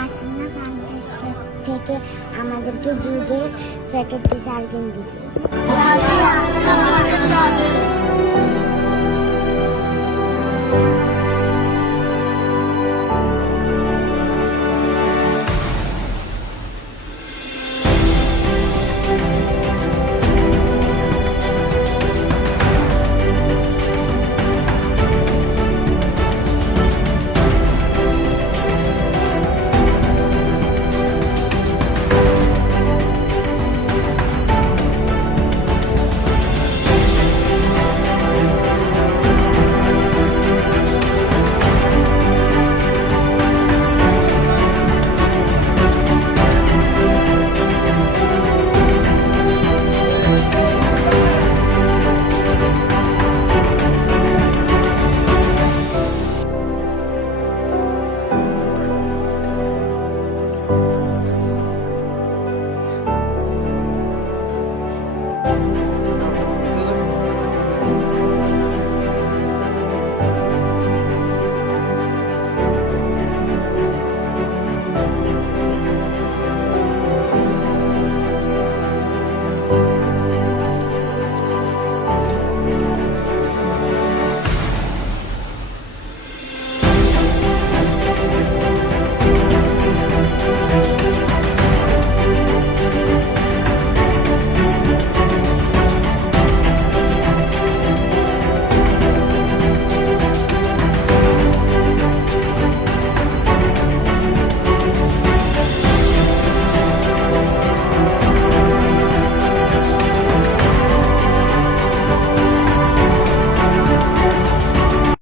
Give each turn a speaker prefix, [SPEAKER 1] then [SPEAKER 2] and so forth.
[SPEAKER 1] আসন্ন ফাউন্ডেশন থেকে আমাদেরকে দুধের প্যাকেট দিয়েছে আর গেঞ্জি দিয়েছে